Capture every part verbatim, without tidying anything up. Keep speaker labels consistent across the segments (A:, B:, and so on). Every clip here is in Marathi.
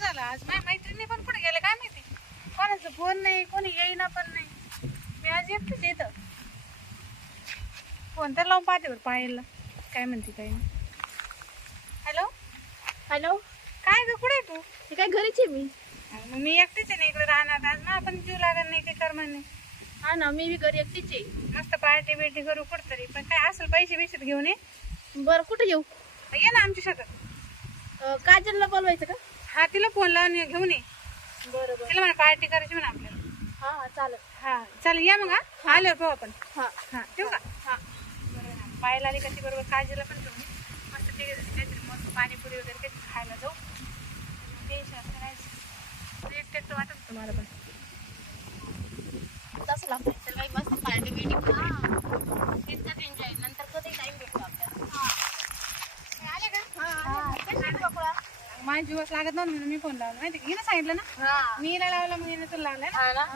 A: झालं आज माझ्या मैत्रिणी पण कुठे गेले काय माहिती कोणाचं फोन नाही कोणी येईना पण नाही मी आज एकटीच येतं फोन तर लावून पाहते बरं पाहायला काय म्हणते काही नाही हॅलो
B: हॅलो
A: काय ग कुठे आहे तू
B: हे काय घरीच आहे मी
A: मग मी एकटीच आहे ना इकडे राहणार आज ना आपण जीव लागत नाही काही करणार नाही
B: हा ना मी बी घरी एकटीच आहे.
A: मस्त पार्टी बिर्टी करू कुठतरी पण काय असेल पैसे बिशे घेऊन ये
B: बरं कुठे येऊ
A: ये ना आमच्या शेतात
B: अं, काजलला बोलवायचं का?
A: हा तिला फोन लावून ये, घेऊन ये
B: बरं बरं
A: तिला म्हणा पार्टी करायची म्हणा आपल्याला
B: हा हा चालेल.
A: हा चल या मग हा आल्यावर पाहू आपण
B: हा
A: हा ठेवू का हा बरं पाहायला आली का ती बरोबर काळजीला पण घेऊन ये मस्त तिघे काहीतरी मस्त पाणीपुरी वगैरे काहीतरी खायला जाऊ टेन्शन करायचं एक टेक्टर वाटत तुम्हाला पण
B: तसं लागतं चल बाई मस्त पार्टी बिर्टी हा तितकंच एन्जॉय नंतर कधी टाइम भेटतो आपल्याला.
A: आले का
B: हा कशी आहे बकुळा?
A: माझ्या जीवास लागत नव्हतं म्हणून मी फोन लावला माहिती का हिनं सांगितलं ना
B: हा
A: मी हिला लावला मग हिनं तुला लावला
B: हा ना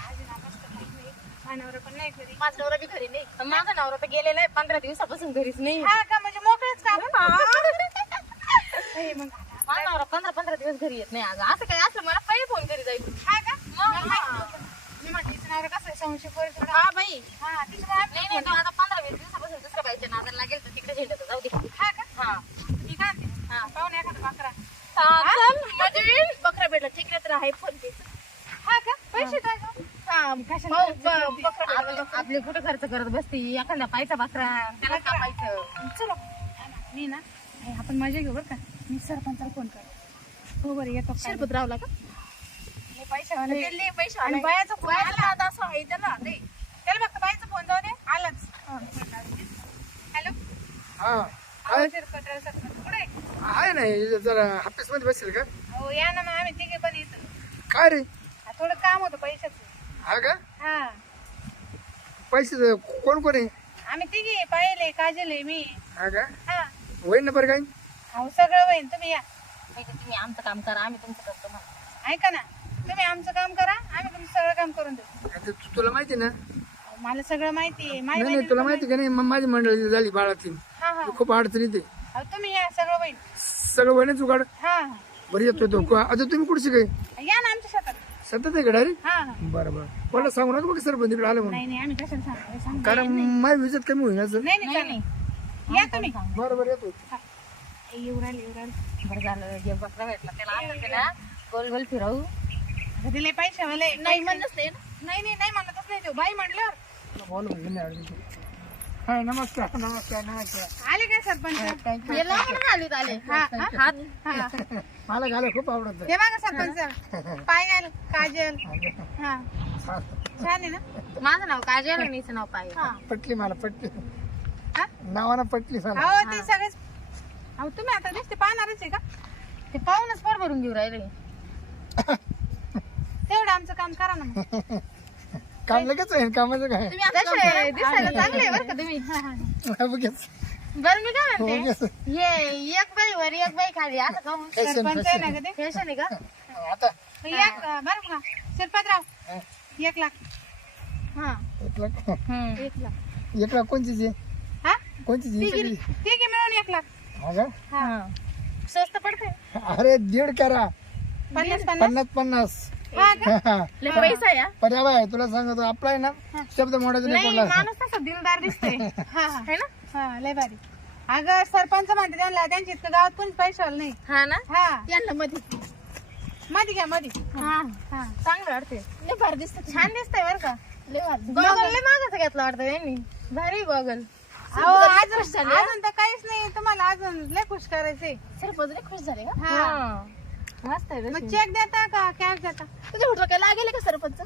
A: मानवर पण नाही घरी
B: माझा नवरा बी घरी नाही माझा नवरा तर गेलेला आहे पंधरा दिवसापासून घरीच नाही.
A: हा का म्हणजे मोकळेच का हे मग
B: माझा नवरा पंधरा पंधरा दिवस घरी येत नाही अगं असं काय असलं मला पहिले फोन करी जायचं.
A: हा का
B: मग हा.
A: मी म्हटलं तिचं नाव कसं आहे संशय पोरीचं नाव.
B: हा बाई
A: हा तिच्यामुळे
B: नाही नाही तो आता पंधरा वीस दिवसापासून दुसऱ्या बाईच्या नादाला लागेल तर तिकडे झेंडा जाऊ दे.
A: हा का
B: हा
A: मी काय म्हणते
B: हा.
A: पाहून एखादा बकरा
B: चल म्हणजे बकरा भेटला ठीक तर आहे फोन पे.
A: हा का पैसे काय गं?
B: हा
A: कशाला
B: भाऊ,
A: खर्च
B: ब-
A: करते?
B: बकरा आपले आपले कुठं खर्च करत बसती एखादा पायचा बकरा त्याला कापायचं.
A: चलो हा ना, मी ना हे आपण मजा घेऊ बरं का मी सरपंचाला फोन कर हो बरं येतो काय?
B: शिरपत रावला का
A: हे पैशावाले
B: दिल्ली पैसे
A: आणि बायाचा फोन आला
B: आता असं आहे त्याला नाही
A: त्याला फक्त बाईचा फोन जाऊ दे आलाच हॅलो
C: हा
A: आवाज येतो का त्याला सरपंच? कुठे आहे?
C: आहे ना हे जरा ऑफिस मध्ये बसेल का
A: हो या ना मग आम्ही तिघे पण येतो
C: काय रे
A: हा, थोडं काम होतं पैशाचं
C: हा का
A: हा
C: पैसे कोण कोण आहे
A: आम्ही तिघे पाहिले काजल आहे मी
C: हा का
A: हा
C: होईल ना बरं काय
A: हो सगळं होईन तुम्ही या
B: तुम्ही आमचं काम करा आम्ही तुमचं करतो म्हणा.
A: ऐका ना तुम्ही आमचं काम करा आम्ही तुमचं सगळं काम करून देऊ
C: आता तू- तुला माहिती ना
A: अहो, मला सगळं माहिती आहे माझी
C: नाही नाही तुला माहिती का नाही मग माझी मंडळी झाली बाळाची
A: हा हा
C: खूप अडचणीत आहे
A: अहो, तुम्ही या सगळं होईन
C: सगळं वहिनीच उघड
A: हा
C: बरं येतो तो को- आता तुम्ही कुठची काय
A: या ना आमच्या शेतात
C: सतत आहे का डायरेक्ट
A: हा हा
C: बरं बरं कोणाला सांगू नका बघ सरपंच इकडे आलं म्हणून
A: नाही नाही आम्ही कशाला सांगतो सांग
C: कारण माझी विजत कमी होईल असं
A: नाही नाही
B: नाही,
A: चालेल. या तुम्ही
C: बरं बरं येतो
A: हा. येऊ राहिले येऊ राहिले
B: बरं झालं जे बकरा भेटला त्याला असं केला गोल गोल फिरवू
A: आता दिले पैसे मला
B: नाही म्हणलंच नाही ना.
A: नाही नाही नाही म्हणतच नाही तो बाई म्हटलं
C: बोल म्हणजे नाही आली. हा नमस्कार नमस्कार नमस्कार
A: आले काय सरपंच
B: हे लांबून आले आले
A: हा, हा.
B: हात
A: हा
C: मला घाला खूप आवडत
A: हे बघा सरपंच पायल काजल हा छान आहे ना
B: माझं नाव काजल आणि हिचं नाव पायल.
A: हा
C: पटली मला पटली
A: हा?
C: नावानं पटली मला
A: अहो ते सगळेच अहो तुम्ही आता दिसते पाहणारच आहे का
B: ते पाहूनच पोट भरून घेऊ राहिले.
A: तेवढं आमचं काम करा ना मग
C: काम लगेच आहे कामाचं काय
B: तुम्ही आता काम करा.
A: दिसायला चांगले आहे बरं का तुम्ही हा, हा.
C: लगेच
B: बरं मी काय म्हणते
C: लगेच.
B: हे एक बाई वर एक बाई खाली असं काहून
C: Fashion,
A: सरपंच आहे ना
C: fashion.
A: का ते
B: फॅशन आहे का?
C: आता
A: एक बरं का शिरपतराव
C: हा.
A: एक लाख
B: हा
C: एक लाख
B: हम्म.
A: एक लाख
C: एक लाख कोणची जी
A: हा
C: कोणची जी सगळी
A: ठीक आहे मिळून एक लाख
C: हा का
B: हा स्वस्त पडते
C: अरे दीड करा
A: पन्नास पन्नास
C: पन्नास पन्नास
A: हा का
B: लय पैसा आहे हा.
C: पर्या बाय तुला सांगतो आपला आहे ना शब्द मोडायचा नाही
A: नाही
C: पडला
A: माणूस तसा दिलदार दिसतोय हा हा
B: है ना
A: हा लय भारी अगं सरपंच म्हणते त्यांना त्यांच्या इतकं गावात कोणीच पैशावाला नाही
B: हा ना
A: हा
B: यांना मध्ये
A: मध्ये घ्या मध्ये
B: हा
A: हा
B: चांगलं वाटते
A: लय भारी दिसत छान दिसतंय बरं का
B: लय भारी गॉगल लय मागाचा घेतला वाटतं यांनी भारी गॉगल
A: अहो अजून अजून तर काहीच नाही तुम्हाला अजून लय खुश करायचंय
B: सरपंच लय खुश झाले का
A: हा
B: मस्त आहे
A: मग चेक देता का कॅश देता
B: तुझ्या होटल काय लागेल का सरपंच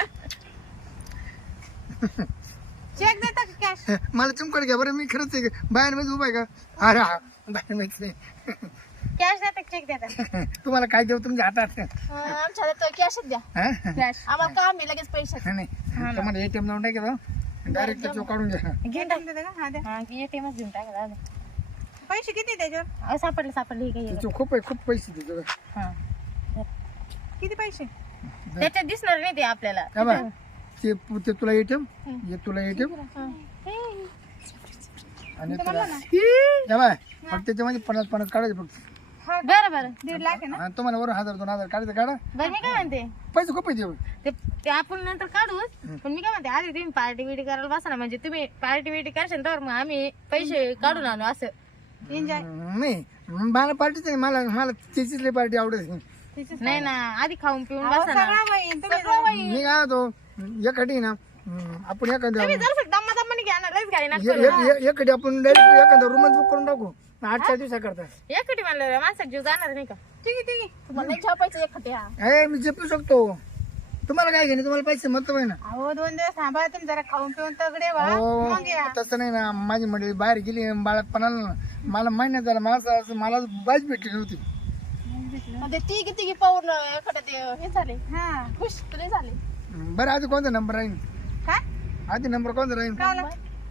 A: चेक देता का कॅश
C: मला चुमकड घ्या बरं मी खरंच आहे बाहेर मध्ये उभा आहे का अरे हा बाहेर मध्ये
A: कॅश देता चेक देता
C: तुम्हाला काय देऊ तुमच्या हातात
B: आमच्या तो कॅशच द्या
C: हा?
B: कॅश आम्हाला काम आहे लगेच पैशाचं
C: नाही तुम्हाला एटीएम लावून टाकेल डायरेक्ट तो काढून घ्या
A: घेऊन देता का हा द्या
B: हा एटीएमच घेऊन टाका
A: पैसे किती त्याच्यावर
B: अहो सापडले सापडले हे काही
C: त्याचे खूप आहे खूप पैसे तिथं
B: हा
A: किती पैसे
B: त्याच्यात दिसणार नाही ते आपल्याला
C: का बा ते ते तुला एटीएम हे तुला एटीएम आणि तुला या बाय फक्त त्याच्यामध्ये पन्नास पन्नास काढायचे फक्त
A: हा,
B: बरं बरं
A: दीड लाख आहे ना.
C: आणि तुम्हाला वरून हजार दोन हजार काढायचं काढा.
B: बरं मी काय म्हणते
C: पैसे खूप पैसे
B: ते ते आपण नंतर काढूच पण मी काय म्हणते आधी तुम्ही पार्टी बिटी करायला बसा ना म्हणजे तुम्ही पार्टी बिटी करशाल तर मग आम्ही पैसे काढून आणू असं
A: एन्जॉय.
C: नाही मला पार्टीच नाही, मला मला तिचीच पार्टी आवडत.
B: नाही ना आधी खाऊन पिऊन बसा ना
A: सगळं होईल तुम्ही
B: सगळं होईल.
C: मी काय होतो एखादी ना हम्म, आपण एखाद्या
B: तुम्ही जर दम्मा दम्माने घ्या ना लयच गाडी ना
C: ए- ए- ए- एखादी आपण डायरेक्ट एखादा रूमच बुक करून टाकू आठ चार दिवसा करता.
B: एकटी म्हणलं माणसात जीव जाणार नाही का
A: ठीक आहे ठीक आहे.
B: तुम्हाला नाही छापायचं एकटी हा
C: ए मी झेपू शकतो. तुम्हाला काय घेणे, तुम्हाला पैसे म्हणतो आहे ना.
A: अहो दोन दिवस थांबा तुम्ही जरा खाऊन पिऊन तगडे व्हा मग या.
C: हो तसं नाही ना, माझी मंडळी बाहेर गेली बाळापणाला ना, मला महिन्यात झाला मला असं मला बाईच भेटली नव्हती.
B: ते तिघी तिघी पाहून एखाद्या ते हे झाले
A: हा
B: खुश तुले झाले
C: बरं आधी कोणता नंबर राहील,
A: काय
C: आधी नंबर कोणता राहील
A: काला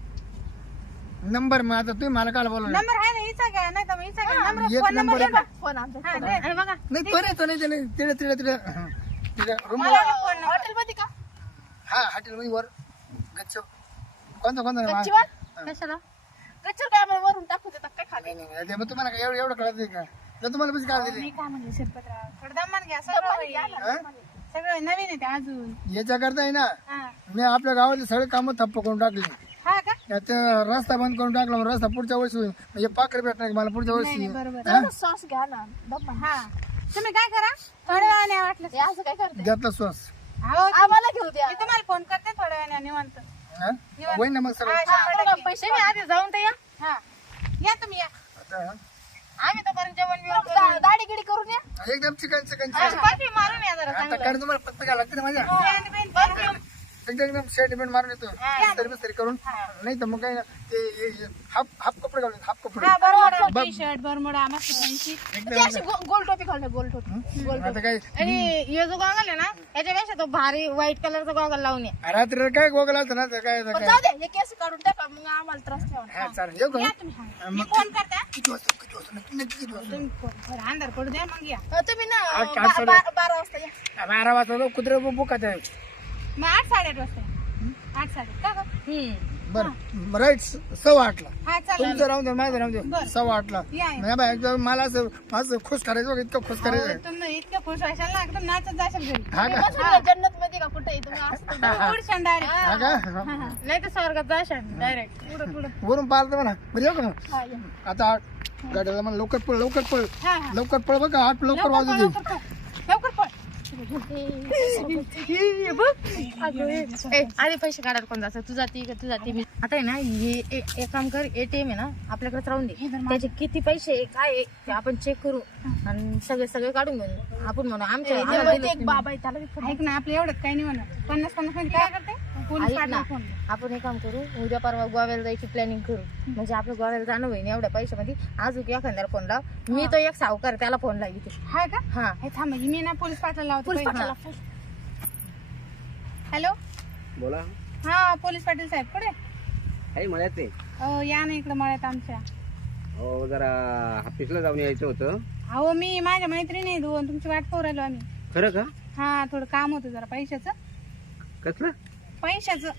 C: नंबर. मग आता तुम्ही मला काल बोलवलं
A: नंबर आहे ना हिचा घ्या नाही तर मग हिचा घ्या नंबर
C: एक
A: फोन नंबर
C: नंबर
A: द्या.
B: फोन आमचा
A: हा,
B: फोन.
A: दे.
B: हे बघा
C: नाही तो नाही तो नाही ते नाही तिकडे तिकडे तिकडे तिकडे रूम
B: हॉटेल मध्ये का
C: हा हॉटेल मध्ये वर गच्च कोणता कोणता नाही
B: गच्चीवर कशाला गच्चीवर काय आम्हाला वरून टाकू देतात काय खाली
C: नाही, नाही, ते मग तुम्हाला काय एवढं एवढं कळत नाही का तर तुम्हाला पैसे काय दिले
A: मी काय म्हणले शिरपतराव थोडं दमान घ्या सगळं होईल.
C: हा?
A: सगळं होईल. नवीन आहे ते अजून.
C: याच्या करता आहे ना
A: हा
C: मी आपल्या गावातले सगळे कामं ठप्प करून टाकले.
A: हा का
C: त्यात रस्ता बंद करून टाकला, मग रस्ता पुढच्या वर्षी होईल म्हणजे पाकर भेटणार मला पुढच्या
A: नाही
C: वर्षी.
A: नाही बरोबर
C: हा?
B: सॉस घ्या ना दम्मा
A: हा तुम्ही काय करा थोड्या वेळाने वाटलं
B: हे असं काय करते
C: घेतला श्वास.
A: अहो
B: आम्हाला घेऊ द्या
A: मी तुम्हाला फोन करते थोड्या वेळाने निवांत.
C: हा? होईन ना मग सगळं.
A: हा, शंभर
B: बघा,
A: टक्के.
B: पैसे मी आधी जाऊन तर या
A: हा या तुम्ही या.
C: आता, हा?
B: आम्ही तोपर्यंत जेवण बिवण करू. दाढी गिडी करून या
C: एकदम चिकन चिकन
B: अशी पाठी मारून या जरा
C: आता
B: चांगलं
C: काय तुम्हाला पत्ता लागते ना माझ्या
A: Stand बिन करा.
C: एकदम एकदम शर्ट बिन मारून येतो तरी तरी करून. नाही तर मग काय ना, ते हे- हे हाफ हाफ कपडे घालून हाफ कपडे
A: हा बरोबर टी शर्ट बरमुडा मस्त फॅन्सी.
B: ती अशी गो- गोल टोपी घालते गोल टोपी गोल
C: आता काय
B: आणि हे जो गॉगल आहे ना याच्यापेक्षा तो भारी व्हाईट कलरचा गॉगल लावून ये
C: रात्री काय गोगल असतं ना तर काय तर
B: पण
C: काय
B: जाऊ दे हे केस काढून टाका मग आम्हाला त्रास ठेवा
C: हा चालेल येऊ का
A: या तुम्ही हा.
C: हा,
A: मी
C: मग
A: फोन करते हा.
C: किती वाजता किती वाजता नक्की नक्की किती वाजता
A: तुम्ही फोन करा अंधार पडू द्या मग या.
B: अ, तुम्ही ना
C: आठ-
B: बा-
C: आठ साडे-
B: बा- बारा वाजता या
C: बारा वाजता तो कुत्रे बुकात आहे.
A: मग आठ साडेआठ वाजता या. आठ साडे का गं?
B: हम्म
C: बरं राईट सव्वा आठला
A: हा चालेल.
C: तुमचं राहून दे माझं राहून दे सव्वा आठला.
A: या, या.
C: नाही बाय एकदम मला असं असं खुश करायचं बघ, इतकं खुश
A: अहो,
C: करायचं.
A: तुम्ही इतकं खुश व्हायला ना एकदम नाचत जाशाल घरी.
C: हा का
B: बसून घ्या, जन्नत मध्ये का कुठे तुम्ही असं
A: तुम्ही उडशाल direct.
C: हा का
B: नाही तर स्वर्गात जाशाल डायरेक्ट
A: पुढं पुढं.
C: वरून पाळतं म्हणा बरं येऊ का मग?
B: हा या.
C: आता गाड्याला म्हणा लवकर पळ लवकर पळ
A: हा हा
C: लवकर पळ बघा आठ लवकर
A: लवकर
C: वाजू
A: पळ,
C: दे.
A: लवकर पळ. लवकर पळ.
B: हे बघ. अगं, ए, आधी पैसे काढायला कोण जायचं तू जाती का तू जाती मी आता आहे ना हे ए- एक काम कर एटीएम आहे ना आपल्याकडेच राहून दे त्याचे किती पैसे आहे, काय आहे ते आपण चेक करू आणि सगळे सगळे काढून घेऊ आपण म्हणू आमच्या आम्हाला दिलेच नाही. बाबा आहे त्याला बी
A: ऐक ना आपलं एवढंच काही नाही होणार. पन्नास पन्नास मध्ये काय करते पोलीस
B: ऐक ना,
A: पाठवा फोन.
B: आपण हे काम करू उद्या परवा गोव्याला जायची प्लॅनिंग करू म्हणजे आपलं गोव्याला जाणं होईल एवढ्या पैशामध्ये अजून एखाद्याला फोन लाव मी तो एक सावकार त्याला फोन लावते
A: हा का
B: हा
A: हे थांब म्हणजे मी ना पोलीस पाटला लावतो
B: पोलीस
A: पहिले.
B: पाटलाला
A: हॅलो
D: बोला
A: हा पोलीस पाटील साहेब कुठे
D: काही म्हणत नाही
A: अहो, या ना इकडे मळ्यात आमच्या.
D: हो जरा ऑफिसला जाऊन यायचं होतं.
A: अहो मी माझ्या मैत्रिणी आहे दोन तुमची वाट पाहू राहिलो आम्ही.
D: खरं का?
A: हा थोडं काम होतं जरा पैशाचं
D: कसलं?
A: पैशाचं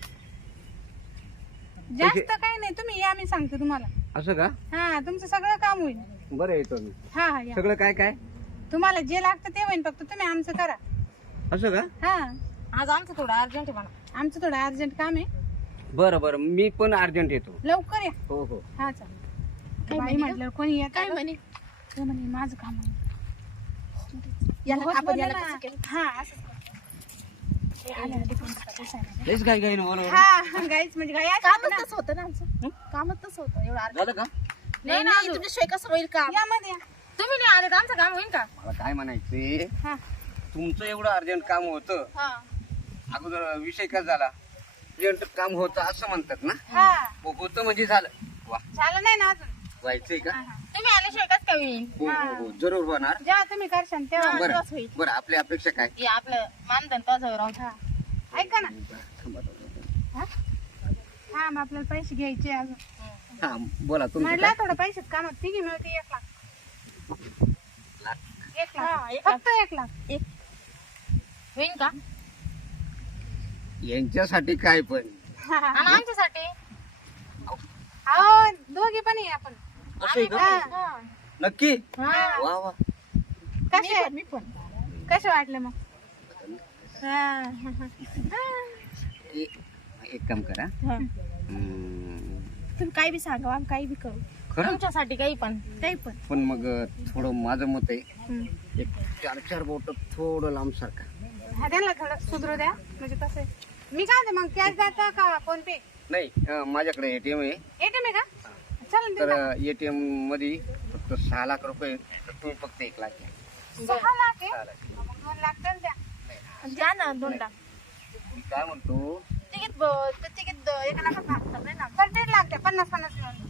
A: जास्त काही नाही तुम्ही या मी सांगते तुम्हाला.
D: असं का?
A: हा तुमचं सगळं काम होईल.
D: बरं येतो मी.
A: हा हा या
D: सगळं काय काय?
A: तुम्हाला जे लागतं ते होईल फक्त तुम्ही आमचं करा.
D: असं का?
A: हा
B: आज आमचं थोडं अर्जंट आहे म्हणा
A: आमचं थोडं अर्जंट काम आहे
D: बरं बरं मी पण अर्जंट येतो.
A: लवकर या.
D: हो हो.
A: हा चालेल. बाई म्हटलं कोणी येत
B: काय म्हणे
A: ते म्हणे माझं काम आहे.
B: याला
A: होत
B: आपण
A: बोलले
B: याला
A: ना.
B: कसं केलं?
A: हा असंच करतो. हे आले आले फोन करतो साहेब.
D: तेच काय काय बोल
A: हा गाईच म्हणजे गाई अशी
B: कामच
A: ना.
B: तसं होतं ना आमचं कामच तसं होतं एवढं अर्जंट
D: झालं का?
B: नाही नाही तुमच्याशिवाय कसं होईल काम
A: या मध्ये या.
B: तुम्ही नाही आले तर आमचं काम होईल का
D: मला काय म्हणायचंय
A: हा
D: तुमचं एवढं अर्जंट काम होतं
B: हा
D: अगोदर विषय काय झाला अर्जंट काम होतं असं म्हणतात ना.
A: हा
D: हो, होतं म्हणजे झालं. वा
A: झालं नाही ना अजून.
D: व्हायचंय का?
A: हा, हा.
B: तुम्ही आल्याशिवाय कसं काय होईल
D: हो हो हो जरूर होणार.
A: जेव्हा तुम्ही करशाल तेव्हा
D: बरं
B: दिवस होईल.
D: बरं आपली अपेक्षा काय?
B: हे आपलं मानधन तसं राहू
A: हा ऐका ना
D: थांबा, थांबा.
A: हा हा मग आपल्याला पैसे घ्यायचे अजून.
D: हा बोला तुमचं
A: म्हटलं
D: काय?
A: थोडं पैसे कामात तिघी मिळते एक लाख
D: लाख.
A: एक
B: हा,
A: लाख
B: एक लाख.
A: फक्त एक लाख.
B: होईल का
D: यांच्यासाठी काय पण
B: आणि आमच्यासाठी
A: अहो दोघी पण आहे आपण.
D: असं आहे का?
A: हा.
D: नक्की
B: हा.
D: वा वा
A: कसे
B: मी पण
A: कसे वाटले मग हा.
D: ए- एक काम करा
A: हा.
D: हम्म,
A: तुम्ही काही बी सांगा आम्ही काही बी करू
D: खरं
B: तुमच्यासाठी काही पण
A: काही पण
D: पण मग थोडं माझं मत आहे
A: हम्म.
D: एक चार चार बोट थोडं लांब सारखा
A: हा त्याला थोडं सुधरू द्या म्हणजे कसं आहे. मी काय म्हणते, मग कॅश द्यायचा का फोन पे
D: नाही अं, माझ्याकडे एटीएम आहे
A: एटीएम आहे का चालेल
D: तर
A: देऊ
D: एटीएम मध्ये फक्त सहा लाख रुपये तर तुम्ही फक्त एक लाख घ्या
A: का? सहा लाख आहे
D: सहा लाख
A: मग दोन लाख तर द्या
B: द्या ना दोन लाख
D: मी काय म्हणतो
B: तिकीट ब- तिकीट एका लाखात भागतात नाही ना
A: तर दीड लाख द्या पन्नास पन्नास मिळून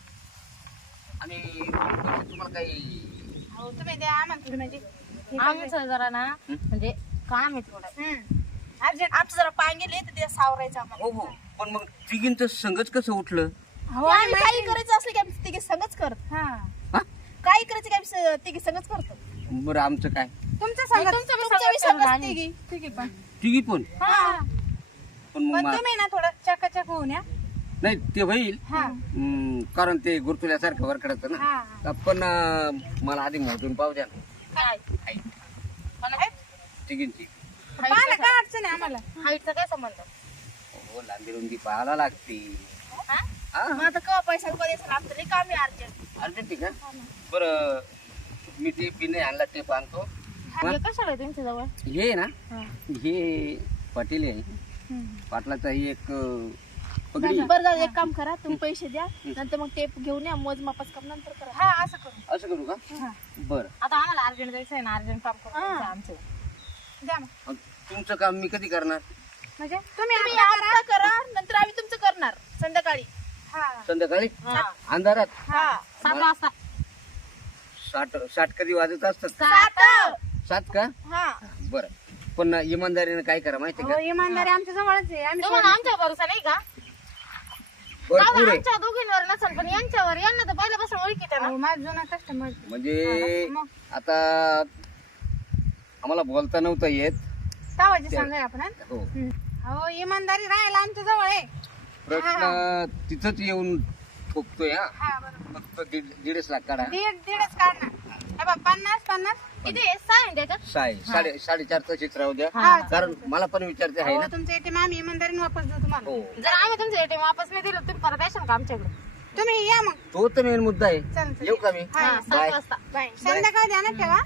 D: आणि तुम्हाला काही
A: हो तुम्ही द्या आम्हाला थोडी म्हणजे हे
B: आमचं जरा ना म्हणजे काम आहे थोडं
A: हम्म. अर्जंट
B: आमचं जरा पाय गेले तर ते सावरायचं आम्हाला
D: हो हो पण मग तिघींचं संघच कसं उठलं
A: हो
B: आम्ही काही
A: माहिती-
B: करायचं असलं की आम्ही तिघे संगच करतो
A: हा
D: हा
B: काही करायचं की आम्ही तिघे संगच करतो
D: बरं आमचं काय
A: तुमचं सांगा
B: तुमचं बी
A: तुमचं बी
B: सांगा
A: सांगा
B: आम्ही.
A: तिघी तिघी पण
D: तिघी पण
A: हा
D: पण मग
A: पण
D: मा-
A: तुम्ही ना थोडं चकाचक होऊन या
D: नाही ते होईल
A: हा
D: हम्म, कारण ते गुरतुल्यासारखं वरकडाचं ना
A: हा
D: पण अं, मला आधी मोजून पाहू द्या ना
B: काय
D: हाईट.
A: आहे?
D: तिघींची
A: पहा ना काय अडचण आहे आम्हाला
B: हाईटचा काय संबंध
D: हो लांबी रुंदी पाहायला लागते
B: हा?
D: हा
B: मग आता केव्हा पैसा द्यायचा आमचं लई काम आहे अर्जंट
D: अर्जंट आहे का बरं मी ते पिणे आणला ते आणतो
B: हे कशाला आहे तुमच्या जवळ
D: हे आहे ना
B: हा.
D: हे पाटील आहे
A: हम्म.
D: पाटलाचा ही एक अं, पगडी
B: बरं झालं एक काम करा तुम्ही पैसे द्या नंतर मग टेप घेऊन या मोजमापच काम नंतर करा
A: हा असं करू
D: असं करू का
A: हा
D: बरं
B: आता आम्हाला अर्जंट जायचं आहे ना अर्जंट काम करून
A: हा.
B: द्यायचं आमचं
A: द्या मग
D: मग तुमचं काम मी कधी करणार
A: म्हणजे तुम्ही
B: तुम्ही
A: आता
B: आता करा नंतर आम्ही तुमचं करणार संध्याकाळी
A: हा
D: संध्याकाळी
B: हा.
D: अंधारात
A: हा
B: सात वाजता
D: साठ साठ कधी वाजत असतात
B: सात
D: सात का
B: हा
D: बरं पण इमानदारीने काय करा माहिती
A: हो
D: का
A: इमानदारी आमच्या जवळच आहे आम्ही
B: तुम्हाला आमच्या भरोसा नाही का
D: भरपूर आहे
B: आमच्या दोघींवर नसेल पण यांच्यावर यांना तर पहिल्यापासून ओळखी त्याला
A: हो, माझा जुना कस्टमर
D: म्हणजे
A: मग
D: आता आम्हाला बोलता नव्हतं येत
A: तावाची सांगा आपण हा?
D: हो
A: हम्म. हो इमानदारी राहायला आमच्या जवळ आहे
D: प्रश्न तिथंच येऊन ठोकतोय हा
A: हा बरोबर
D: फक्त दीड दीडच लाख काढा
A: दीड दीडच काढणार हे बघ, पन्नास पन्नास
B: किती आहे? सहा आहे त्याच्यात
D: साडे साडे साडेचार तशीच राहू द्या
A: हा,
D: कारण मला पण विचारते आहे
A: हो
D: ना
A: तुमचं एटीएम आम्ही इमानदारीने वापस देऊ तुम्हाला
D: हो
B: जर आम्ही तुमचं एटीएम वापस नाही दिलं तुम्ही परत येशाल का आमच्याकडे
A: तुम्ही या मग
D: तो तर मेन मुद्दा आहे
A: चालतं
D: येऊ का मी
A: हा,
B: हा,
D: बाय.
B: सात वाजता
A: बाय संध्याकाळी ध्यानात ठेवा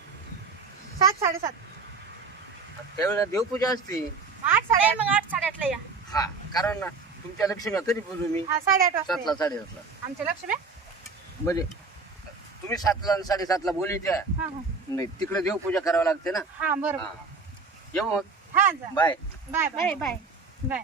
A: सात साडेसात
D: त्यावेळेला देवपूजा असते
A: आठ साडे
B: नाही, मग आठ साडेआठला या
D: हा कारण ना तुमच्या लक्ष्मी कधी पूजू मी
A: हा साडेआठ वाजता
D: सातला
A: या.
D: साडेसातला
A: आमच्या लक्ष्मी
D: म्हणजे तुम्ही सातला आणि साडेसातला बोली त्या
A: हा हा
D: नाही तिकडे देवपूजा करावी लागते ना
A: हा बरोबर
D: हा. येऊ मग
A: हा जा
D: bye
A: bye bye bye bye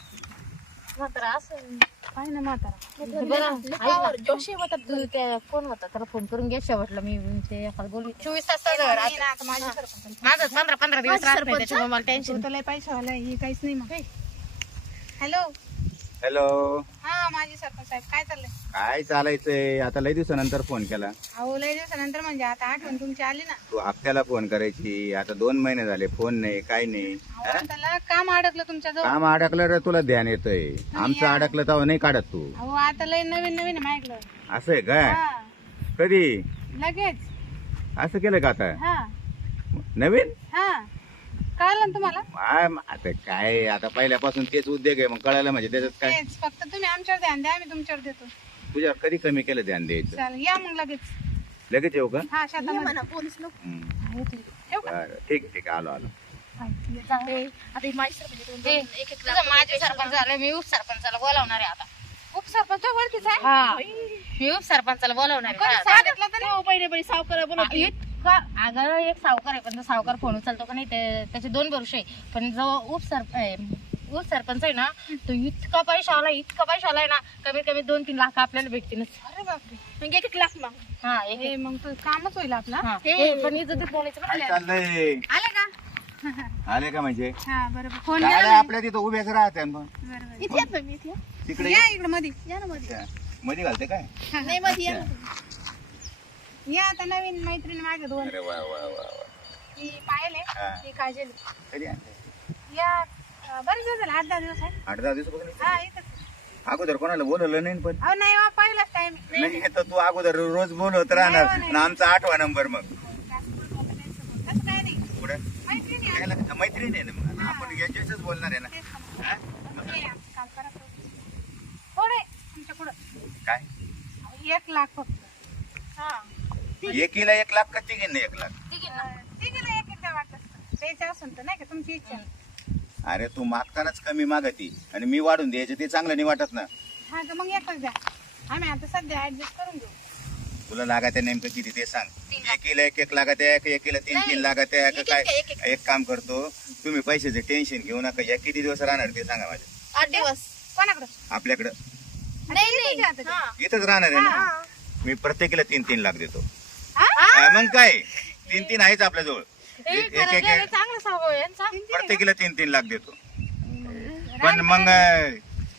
B: मात्र असं
A: काय ना म्हातारा
B: बरं ऐक ना. जोशी होता तू त्या कोण होता त्याला फोन करून घे शेवटला मी ते एखादं बोलली चोवीस तास
A: मी ना आता माझी सरपंच
B: माझं पंधरा पंधरा दिवस राहत नाही त्याच्यामुळे मला टेन्शन
A: तुला पैसा आला हे काहीच नाही मग हॅलो
E: हॅलो
A: हा माझी सरपंच साहेब काय चाललंय
E: काय चालायचंय आता लय दिवसानंतर फोन केला
A: अहो लय दिवसानंतर म्हणजे आता आठवण तुमची आली ना
E: तू हप्त्याला फोन करायची आता दोन महिने झाले फोन नाही काय नाही
A: अहो त्याला काम अडकलं तुमच्या जवळ
E: काम अडकलं रे तुला ध्यान येतंय आमचं अडकलं तेव्हा नाही काढत तू
A: अहो आता लय नवीन नवीन आहे माझ्याकडं
E: असं आहे काय
A: हा
E: कधी
A: लगेच
E: असं केलं का आता
A: हा
E: नवीन
A: हा कळलं ना तुम्हाला
E: आ- आता काय आता पहिल्यापासून तेच उद्योग आहे मग कळायला म्हणजे त्याच्यात काय
A: तेच फक्त तुम्ही आमच्यावर ध्यान द्या आम्ही तुमच्यावर देतो
E: तुझ्या कधी कमी केलं ध्यान द्यायचं
A: चालेल या मग लगेच
E: लगेच येऊ का
A: हा शेतामध्ये
B: पोलीस लोक
E: हम्म.
A: ठेवू का
E: बरं ठीक ठीक आलो आलो
B: आता ही माझी सरपंच एक एक माझे सरपंच झाले मी उपसरपंचाला बोलावणार आहे आता
A: उपसरपंच वरतीच आहे
B: हा मी उपसरपंचाला बोलावणार
A: कोणी
B: आहे
A: सांगितलं तरी
B: हो, पहिले पहिले सावकार बोलवते इतका अगं एक सावकार आहे पण तो सावकार फोन उचलतो का नाही ते त्याचे दोन वर्ष आहे पण जो उपसर उपसरपंच आहे ना तो इतका पैसा आला इतका पैसा आलाय ना कमीत कमी दोन तीन लाख आपल्याला भेटतील
A: अरे बापरे
B: मग एक एक लाख मग हा एक
A: हे मग तर कामच होईल आपला
B: हा. हे पण इज्जतीत बोलायचं
E: काय
B: बरं.
E: चाललंय
A: आले का
E: आले का म्हणजे
A: हा बरोबर फोन
E: गाड्या आपल्या तिथं उभ्याच राहत्या मग
A: बरोबर
B: इथे येत ना मी इथे
E: तिकडे
A: या इकडे मध्ये
B: या ना मध्ये
E: अच्छा. मध्ये घालते काय
B: नाही मध्ये या ना.
A: या आता नवीन मैत्रीण माझ्या दोन
E: अरे वा वा वा वा
A: ही पायल
E: हा.
A: आहे ही काजल
E: कधी आणते
A: या अं, बरेच दिवस झाले आठ दहा दिवस आहे
E: आठ दहा दिवसापासून इथे?
A: हा इथंच
E: अगोदर कोणाला बोलवलं नाही पण
A: अहो नाही हो, पहिलाच टाइम
E: नाही तर तू अगोदर रोज बोलवत राहणार आणि आमचा आठवा नंबर मग
A: तसं काय नाही
E: पुढे
A: मैत्रिणी आहे.
E: त्याला मैत्रीण आहे ना मग आपण याच्याच बोलणार आहे ना
A: तेच समजा.
E: हा?
A: हे आमचं काम करा थोडे तुमच्या पुढं
E: काय
A: अहो, एक लाख फक्त हा
E: एकीला एक लाख का तिघींना एक लाख
A: ठीक आहे ना ठीक आहे ना एक एकदा वाटत असतं द्यायचं असेल तर नाही का तुमची इच्छा
E: अरे तू मागतानाच कमी मागती आणि मी वाढून द्यायचं ते चांगलं नाही वाटत ना
A: हा का मग एकच द्या आम्ही आता सध्या ऍडजस्ट करून घेऊ
E: तुला लागत आहे नेमकं किती ते सांग एकीला एक एक लागत आहे का एकीला तीन तीन लागत आहे का काय एक काम करतो तुम्ही पैशाचं टेन्शन घेऊ नका या किती दिवस राहणार ते सांगा माझ्या
B: आठ दिवस
A: कोणाकडं
E: आपल्याकडं
B: नाही नाही
A: आता ते.
E: इथंच राहणार आहे ना मी प्रत्येकीला तीन तीन लाख देतो हा, मग काय तीन तीन आहेच आपल्याजवळ
B: ए,
E: एक
B: खरंच
E: एक
B: लय
E: एक
B: चांगला स्वभाव आहे यांचा.
E: प्रत्येकीला तीन तीन लाख देतो पण मग अं,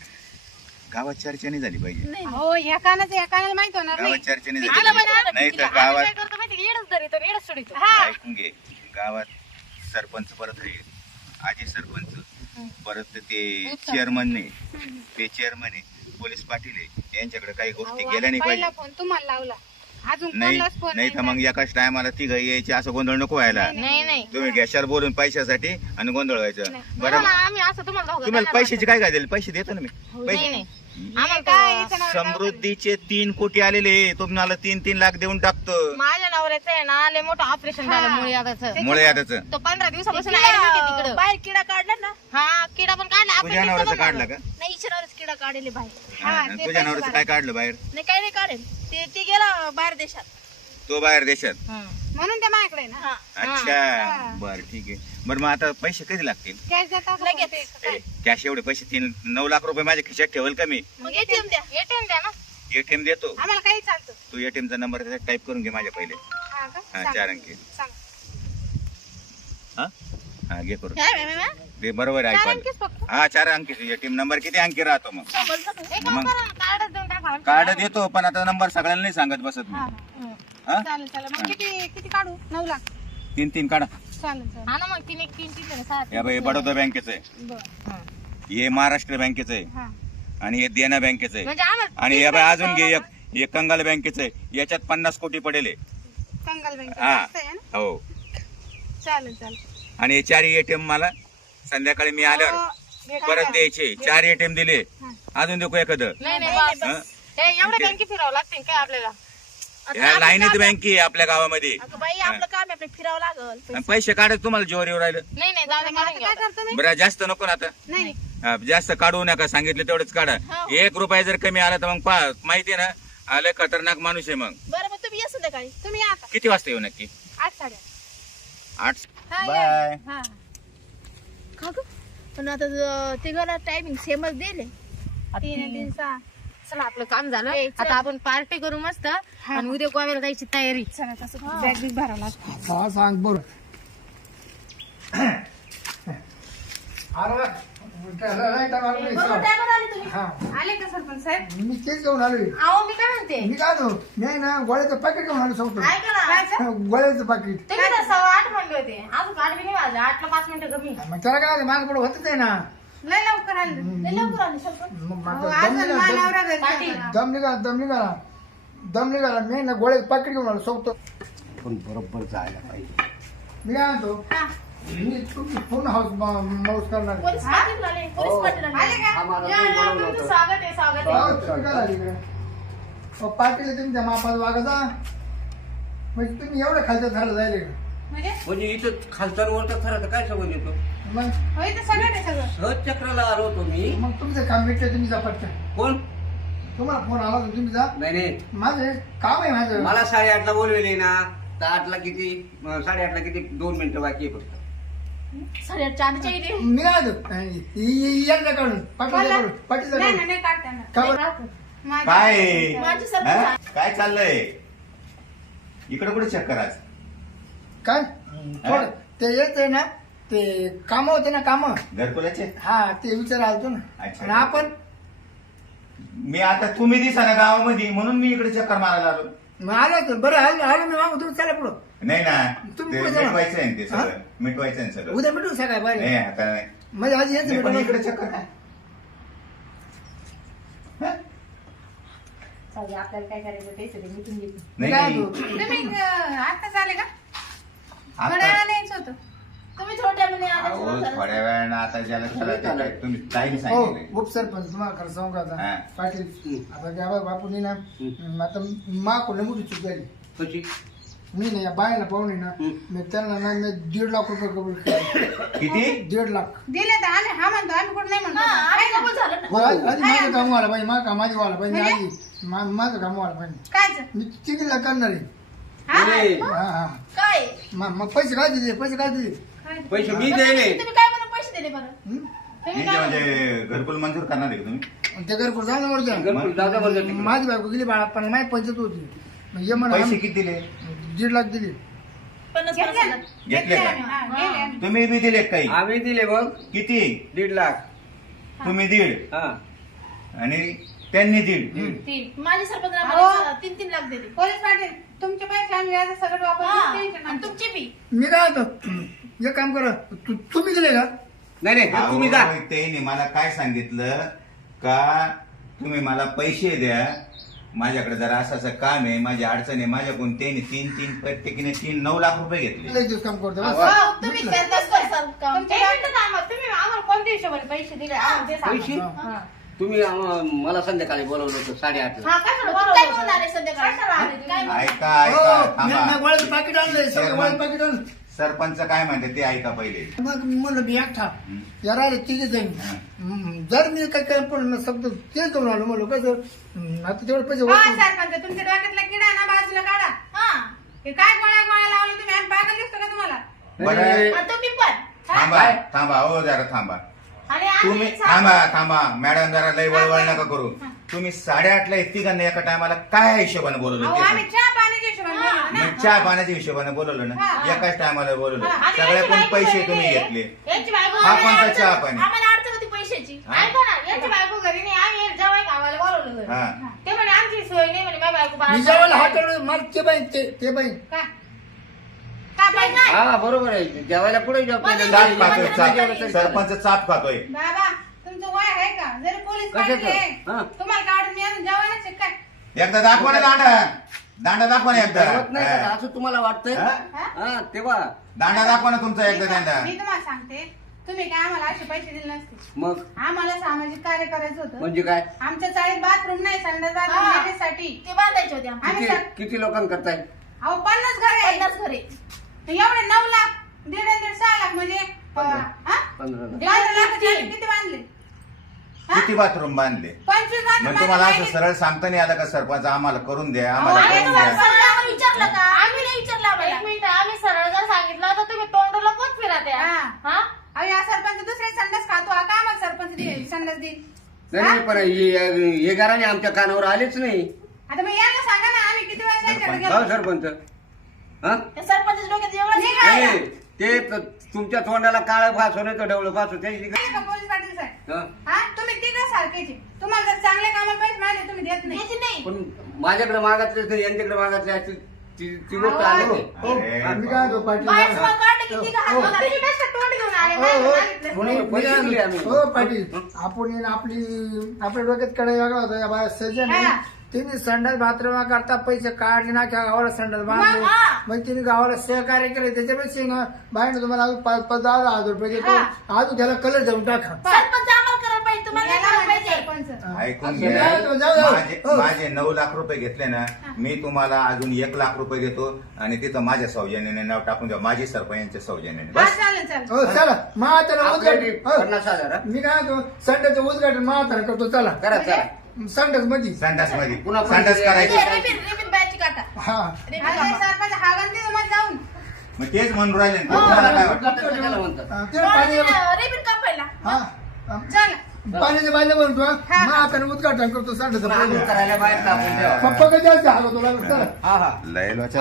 E: गावात चर्चा नाही झाली पाहिजे
A: हो या कानाचं या कानाला माहित होणार नाही
E: गावात चर्चा नाही
B: आलं
E: झाली
B: पण आलं.
E: नाही तर
B: आम्ही
E: गावात
B: काय करतो माहिती येडच धरितो येडच सोडितो
E: ऐकून घे गावात सरपंच परत आहे आजी सरपंच परत ते चेअरमन आहे ते चेअरमन आहे पोलीस पाटील आहे यांच्याकडे काही गोष्टी गेल्या नाही
A: पहिला
E: पाहिजे
A: फोन तुम्हाला लावला अजून
E: नाही
A: कोणालाच फोन
E: नाही तर मग एकाच टायमाला ती यायची असं गोंधळ नको व्हायला
B: नाही नाही
E: तुम्ही घ्याशाल बोलून पैशासाठी आणि गोंधळ व्हायचं बरं
B: बरं आम्ही असं तुम्हाला दोघं
E: तुम्हाला पैशाचे काय काय दिले पैसे देतो ना मी
B: नाही
E: पैसे
B: नाही
A: आम्हाला काय याचं नाव
E: समृद्धीचे तीन कोटी आलेले तुम्हाला तीन तीन लाख देऊन टाकतो
B: माझ्या नवऱ्याचं आहे ना लय मोठं ऑपरेशन झालं मुळे आताच
E: मुळे यादच
B: तो पंधरा दिवसापासून ऍडमिट आहे तिकडं
F: बाहेर किडा काढला ना
B: हा किडा पण काढला
E: तुझ्या
B: आपण
E: नवऱ्याचं काढलं का
F: नाही इशारावरच किडा काढले बाहेर
E: हा, आणि तुझ्या नवऱ्याचं काय काढलं बाहेर
F: नाही काही नाही काढेल ते ते गेला बाहेर देशात
E: तो बाहेर देशात
A: म्हणून त्या माझ्याकडे ना
F: हा
E: अच्छा बर ठीक आहे बरं मग आता पैसे कधी लागतील
A: कॅश देता का
F: लगेच.
A: फोन पे?
E: कॅश एवढे पैसे तीन नऊ लाख रुपये माझ्या खिशात ठेवल का मी
F: मग एटीएम द्या
B: एटीएम द्या ना
E: एटीएम देतो
A: आम्हाला काही चालतं
E: तू एटीएमचा नंबर टाईप करून घे माझ्या पहिले
A: हा का
E: हा
A: सांग.
E: चार अंकी
A: सांग.
E: हा हा घे करून
F: काय मॅम, मॅम?
E: ते बरोबर आहे
A: चार
E: ऐकून
A: अंकीच फक्त
E: हा चार अंकी एटीएम नंबर किती अंकी राहतो मग
F: समजलं का?
B: एक काम करा ना, कार्डच देऊन टाका
E: कार्ड देतो पण आता नंबर सगळ्यांना नाही सांगत बसत मी
A: हा
E: हा
A: चालेल चालेल मग किती किती काढू नऊ लाख
E: तीन तीन काढा
A: चालेल चालेल
B: हा ना मग तीन एक तीन तीन आहे, सहा
E: या बाई बडोदा बँकेचं आहे
A: बरं
E: हे महाराष्ट्र बँकेचं आहे
A: हा
E: आणि हे देना बँकेचं आहे
B: म्हणजे आम्हाला
E: आणि या बाई अजून घे एक हे कंगाल बँकेचं आहे याच्यात पन्नास कोटी पडेल हे.
A: कंगाल बँक
E: हा
A: आहे ना
E: हो
A: चालेल चालेल
E: आणि हे चार एटीएम मला संध्याकाळी मी आल्यावर
A: हो, भेटा
E: परत
A: द्या.
E: द्यायचे चार एटीएम दिले अजून देऊ का एखादं
B: नाही नाही बस.
E: हं?
B: हे एवढे बँके फिरावं लागतील काय आपल्याला
E: या लाईनीत बँके आहे आपल्या गावामध्ये
F: अगं बाई आपलं काम आहे आपलं फिरावं लागल
E: आणि पैसे काढत तुम्हाला जोर येऊ राहिलं
B: नाही नाही जाऊ दे,
A: मग आता
B: काढून घ्या
A: काय
B: आता.
A: करतो मी
E: बरं जास्त नको ना आता
A: नाही नाही.
E: हा, जास्त काढू नका सांगितलं तेवढंच काढा एक रुपया जर कमी आला तर मग पा माहितीये ना आलं खतरनाक माणूस आहे मग
F: बरं मग तुम्ही या संध्याकाळी
A: तुम्ही या आता
E: किती वाजता येऊ नक्की
A: आठ साडे
E: आठ
A: हा या.
E: बाय
A: हा
F: का गं? पण आता ज- ते गेला टायमिंग सेमच दिले
A: तीन तीन सहा
B: चला आपलं काम झालं
F: ए, चल.
B: आता आपण पार्टी करू मस्त आणि उद्या गोव्याला जायची तयारी
A: चला तसं बॅग बिग भरावं लागतं
C: हा सांग बरं अरे त्याला नाही टाकणार नाही, सांग. हा
A: आले का सरपंच साहेब
C: मी तेच घेऊन आलोय
B: अहो मी काय म्हणते
C: मी काय म्हणतो, मी आहे ना गोळ्याचं पाकिट घेऊन आलो सांगतो
B: ऐका ना
C: गोळ्याचं पाकिट
B: ते किती सव्वा आठ म्हणले होते अजून आठ बी नाही वाजले आठला पाच मिनिटं कमी
C: मग त्याला काय माग पुढे होतच आहे ना
A: लय लवकर आले
F: लय लवकर आले सरपंच.
C: मग
A: अहो,
C: माझं दम
A: आज
C: निघाला,
A: मला
C: दम-
A: नवरा घरी
B: पाटील.
A: जाणार.
C: दम निघाला दम निघाला दम निघाला मी ना गोळ्याचं पाकिट घेऊन आलो सांगतो
D: पण बरोबर जायला पाहिजे
C: मी काय म्हणतो
A: हा.
C: मी तुम्ही पूर्ण हाऊस माऊस करणार आहे.
F: पोलीस पाटील आले पोलीस पाटील आले
A: आले का
D: आम्हाला
B: या,
D: पण
B: या,
D: बोलावलं
B: तुमचं
D: होतं.
B: स्वागत आहे स्वागत आहे
C: अहो, तुम्ही काय झाले इकडे अहो, पाटील तुमच्या मापाचा वागाचा म्हणजे तुम्ही एवढं खालच्या झालं जायले का
A: म्हणजे
D: म्हणजे इथं खालचा वरचा थराचा काय संबंध येतो
C: मग
A: होय तर सगळं आहे सगळं
D: सहज चक्राला आलो होतो मी
C: मग तुमचं काम भेटलं तुम्ही जा पटकन
D: कोण
C: तुम्हाला फोन आला तर तुम्ही जा
D: नाही नाही
C: माझं काम आहे माझं
D: मला साडेआठला बोलवेले ना तर आठला किती अं, साडेआठला किती दोन मिनिटं बाकी आहे फक्त
F: साडेआठ चारच्या इथे
C: मी काय एकदा काढून पाटील काढून पाटील
A: नाही
C: काढून
A: नाही, नाही काढताना
C: का बरं?
A: माझं-
E: काय
F: माझी
E: हा?
F: सरपंच
E: काय चाललंय इकडे कुठे चक्कर आज
C: काय थोडं ते येत आहे ना ते काम होते ना काम
E: घरकुलाचे
C: हा ते विचार आलतो ना
E: अच्छा.
C: आणि आपण
E: मी आता तुम्ही दिसा ना गावामध्ये म्हणून मी इकडे चक्कर मारायला आलो
C: मग आलो तर बरं आलो आलो मी मागू तुम्ही चला पुढं
E: नाही ना
C: तुम्ही
E: ते
C: कुठे जाणार?
E: मिटवायचं आहे ना ते
C: हा?
E: सगळं मिटवायचं आहे ना सगळं
C: उद्या भेटू सकाळी
E: नाही
C: बाहेर
E: आता नाही
C: म्हणजे आज यायचं
E: नाही, पण
C: भेटू
E: इकडे चक्कर काय
B: चालेल, आपल्याला काय करायचं तेच आहे, मिटून घेतो.
E: नाही
C: काय
E: नाही.
C: तू?
A: तुम्ही अं, आत्ताच आले का
E: आता-
A: थोड्या वेळाने यायचं होतं.
F: तुम्ही थोड्या म्हणजे आता
E: अहो,
F: सुरू झालं.
E: थोड्या वेळानं आता ज्याला त्याला ते काय तुम्ही टाइम
C: हो
E: सांगितले
C: उपसरपंच तुम्हाला खरं सांगू का
E: हा.
C: आता पाटील आता गावा बापूनी ना आता मा कोणी मोठी चूक झाली.
D: कशी
C: मी ना या बायला पाहुणे ना मी त्यांना ना मी दीड लाख रुपये कबूल केले.
E: किती
C: दीड लाख
A: दिले तर आम्ही हा म्हणतो आम्ही कुठं नाही
F: हा,
A: म्हणतो
F: आम्ही
A: आहे ना?
F: कबूल झालं ना.
C: हो, आधी आधी माझं काम व्हायला पाहिजे माझं काम माझी व्हायला पाहिजे आधी मा- माझं काम व्हायला पाहिजे
A: कायचं?
C: मी तिकडे करणार आहे
A: हा?
D: नाही,
C: हा हा
F: काय
C: मग मग पैसे काय दिले पैसे काय दिले
A: काय?
D: पैसे मी दिले.
F: तुम्ही काय म्हणून पैसे दिले बरं
C: हं?
E: हे जे म्हणजे घरकुल मंजूर करणार आहे का तुम्ही
C: आणि ते घरकुल जाऊ ना वरच्या
D: घरकुल जाऊ द्या बरं तिकडे.
C: माझी बायको गेली बाळा पण माझी पंचायत होती मग ये म्हणा
E: पैसे
C: आम्ही
E: किती दिले
C: दीड लाख दिले
F: पन्नास
A: घेतले
F: पन्नास
A: ना?
F: हजार.
E: घेतले का?
A: आम्ही. हा, गेले आम्ही.
E: तुम्ही बी दिले काही
D: आम्ही दिले मग
E: किती
D: दीड लाख
E: तुम्ही दीड
D: हा
E: आणि त्यांनी दीड
F: तीन माझे सरपंच
A: अहो.
F: आम्हाला तीन तीन लाख दिले.
A: पोलीस पाटील तुमचे पैसे आम्ही व्याज सगळं
F: हा,
A: वापरतो टेन्शन
F: आणि
A: नका.
F: तुमची बी
C: मी काय होतं एक काम करा तू- तुम्ही दिले का
D: नाही नाही हे तुम्ही जा
E: अहो, त्यांनी मला काय सांगितलं का तुम्ही मला पैसे द्या माझ्याकडे जरा असं असं काम आहे माझी अडचण आहे माझ्याकडून त्यांनी तीन तीन प्रत्येकीने तीन नऊ लाख रुपये घेतले
C: लय दिवस काम करतो बस.
F: हो, तुम्ही करताच करसाल काम.
A: तुमच्या
F: एक
A: आम्हाला तुम्ही आम्हाला कोणत्या हिशोबाने पैसे दिले आम्हाला ते सांगा.
D: पैसे
A: हा.
D: तुम्ही आम्हा- मला संध्याकाळी बोलवलं होतं साडेआठला
A: हा, काय
F: तू
A: म्हणतो?
F: काय म्हणून आले संध्याकाळी
A: कशाला आले तुम्ही?
F: काय म्हणून?
E: ऐका
C: हो,
E: ऐका
C: मी-
E: थांबा
C: मी गोळ्याचं पाकिट आणलंय सगळं गोळ्याचं पाकिट आणलं
E: सरपंच काय म्हणते ते ऐका पहिले
C: मग म्हणलं मी एकटा या राहिले तिघे जाईन जर मी काय काय पण शब्द तेच घेऊन आलो म्हणलं कसं हं, आता तेवढे पैसे
A: हा,
C: वसूल-
A: सरपंच तुमच्या डोक्यातला किडा आहे ना बाजूला काढा.
F: हा.
A: हे काय गोळ्या गोळ्या लावलं तुम्ही आम्ही पागल दिसतो का तुम्हाला?
E: बरं
F: आणि तुम्ही पण
E: थांबा थांबा हो जरा थांबा
F: आणि आम्ही
E: तुम्ही
F: सा-
E: थांबा थांबा मॅडम जरा लय वळवळ नका करू तुम्ही साडेआठला तिघांना एका टायमाला काय हिशोबाने बोलवलं
A: अहो,
E: ते
A: आम्ही
E: सांग.
A: चहा पाण्याच्या हिशोबाने बोललो ना.
E: मग चहा पाण्याच्या हिशोबाने बोलवलं ना
A: हा.
E: एकाच टायमाला बोलवलं
A: हा.
F: आणि
E: सगळ्या
F: यांची
E: कोण
F: बायको
E: पैसे
F: घरी
E: तुम्ही
F: नाही.
E: घेतले
F: यांची बायको
E: हा
F: घरी
E: कोणता
F: नाही.
E: चहा पाणी?
F: आम्हाला अडचण होती पैशाची.
E: हा.
F: ऐका ना, यांची बायको घरी नाही. आम्ही जेवाय गावाला बोलवलं घरी.
E: हा.
F: ते म्हणे आमची सोय नाही म्हणे माझी बायको बाहेर
C: मी जेवायला
F: जाते.
C: हात मला ते बाई ते ते बाई
A: काय? काय पाहिजे?
D: हा बरोबर आहे जेवायला पुढे
E: चाप खातोय चाप सरपंच चाप खातोय
A: बाबा तुमचं वय आहे का जरी पोलीस
D: कशाचं?
A: पाटील आहे,
D: हा.
A: तुम्हाला काढून मी आणून जेवायलाच आहे काय?
E: एकदा दाखवा ना दांडा दांडा दाखवा ना एकदा
D: जेवत नाही का?
E: हा.
D: असं तुम्हाला वाटतंय
E: हा?
D: हा तेव्हा
E: दांडा दाखवा ना तुमचा एकदा
A: मी
E: दांडा
A: मी तुम्हाला सांगते तुम्ही काय आम्हाला असे पैसे दिले नसते
D: मग
A: आम्हाला सामाजिक कार्य करायचं होतं
D: म्हणजे काय
A: आमच्या चाळीत बाथरूम नाही संडास
F: हा.
A: बाथरूम येण्यासाठी
F: ते बांधायचे होते आम्हाला.
A: आम्ही
D: किती
A: सर-
D: किती लोकांकरताय
A: अहो पन्नास घर आहे
F: पन्नास घरे.
A: एवढे नऊ लाख दीड आणि दीड सहा लाख म्हणजे
D: पंधरा.
A: हा?
D: पंधरा लाख.
A: पंधरा लाखाचे किती बांधले हा?
E: किती बाथरूम बांधले
A: पंचवीस बांधले
E: मग तुम्हाला असं
A: बांधले.
E: सरळ सांगता नाही आलं का सरपंच आम्हाला करून द्या
A: अहो,
E: आम्हाला
A: आहे
E: करून
A: तुम्हाला
E: द्या
F: सरळ आम्हाला विचारलं का आम्ही नाही विचारलं आम्हाला.
B: एक मिनिट आम्ही सरळ जर सांगितलं तर तुम्ही तोंड लपवत फिरत आहे.
A: हा.
B: हा
A: अहो या सरपंच दुसरे संडास खातो हा का मग सरपंच दे संडास दे
D: नाही नाही, पण हे हे घराने आमच्या कानावर आलेच नाही
A: आता मग याला सांगा ना आम्ही किती वेळा त्यांच्याकडे
D: हो
A: गेलो
D: सरपंच हा
F: त्या सरपंचाच्या डोक्यात एवढं
A: नाही
F: नाही.
A: का?
D: नाही, ते त- तुमच्या तोंडाला काळ फास होणे तर डवळं फास होते
A: नाही का पोलीस पाटील साहेब
D: हा.
A: हा तुम्ही तिकडे सारखेचे तुम्हाला जर चांगल्या कामाला पैसे मागले तुम्ही देत नाही
F: द्यायची नाही.
D: पण माझ्याकडे मागायचे तर यांच्याकडे मागायचे असतील ती ती गोष्ट आली नाही.
C: हो,
E: अरे
C: मी काय होतो पाटील
F: बाहेर सुद्धा काढलं की तिघं हात
C: हो.
F: बघा.
A: तुम्ही कसं तोंड घेऊन आले
C: हो,
A: नाही
C: हो.
A: मागितलं.
D: म्हणून
C: मी
D: पैसे
C: काय
D: दिले आम्ही.
C: म्हणतो, हो पाटील आपण हे आपली आपल्या डोक्यात कडे वेगळा होता या बाया सजन
A: हा.
C: तिने संडास बाथरूम करता पैसे काढले ना त्या गावाला संडास बांधले
F: मग, हा.
C: मग तिने गावाला सहकार्य केले त्याच्यापेक्षा ना बाहेर तुम्हाला अजून पाच पाच दहा दहा हजार रुपये देतो अजून त्याला कलर देऊन टाका
F: सरपंच आम्हाला करायला पाहिजे तुम्हाला नाही
A: याला
F: करायला
A: म्हणते
F: पाहिजे.
A: सरपंच
E: ऐकून
C: असं
E: घ्या
C: नाही, जाऊ, जाऊ.
E: माझे
C: हो.
E: माझे नऊ लाख रुपये घेतले ना मी तुम्हाला अजून एक लाख रुपये देतो आणि तिथं माझ्या सौजन्याने नाव टाकून द्या माझी सरपंचाच्या सौजन्याने
A: हा
E: बस
A: चालेल चालेल
C: हो चला महातारा
D: आपल्या
C: उद्घाटन हो.
D: पन्नास हजार हा?
C: मी काय म्हणतो संडासचं उद्घाटन महातारा करतो चला
D: करा चला
C: संडास मध्ये
E: संडास मध्ये
D: पुन्हा
E: संडास
D: पैसे
E: करायचे
F: ते रिबीन रिबीन बायची काटा.
C: हा
F: रिबीन
A: अरे
F: कापा.
A: सरपंच हा गंती तुम्हाला जाऊन
E: मग तेच म्हणून राहिले ना. तुम्हाला काय वाटतं?
D: उद्घाटन कशाला म्हणतात
C: हा, ते पाणी
F: रिबीन कापायला.
C: हा हा.
A: चला
C: पाण्याच्या बाजूला म्हणतो महातारा उद्घाटन करतो संडास
D: करायला बाहेर टाकून द्यावा.
C: पप्पा कधी असते हा तुला चला
D: हा हा
E: लय लोचा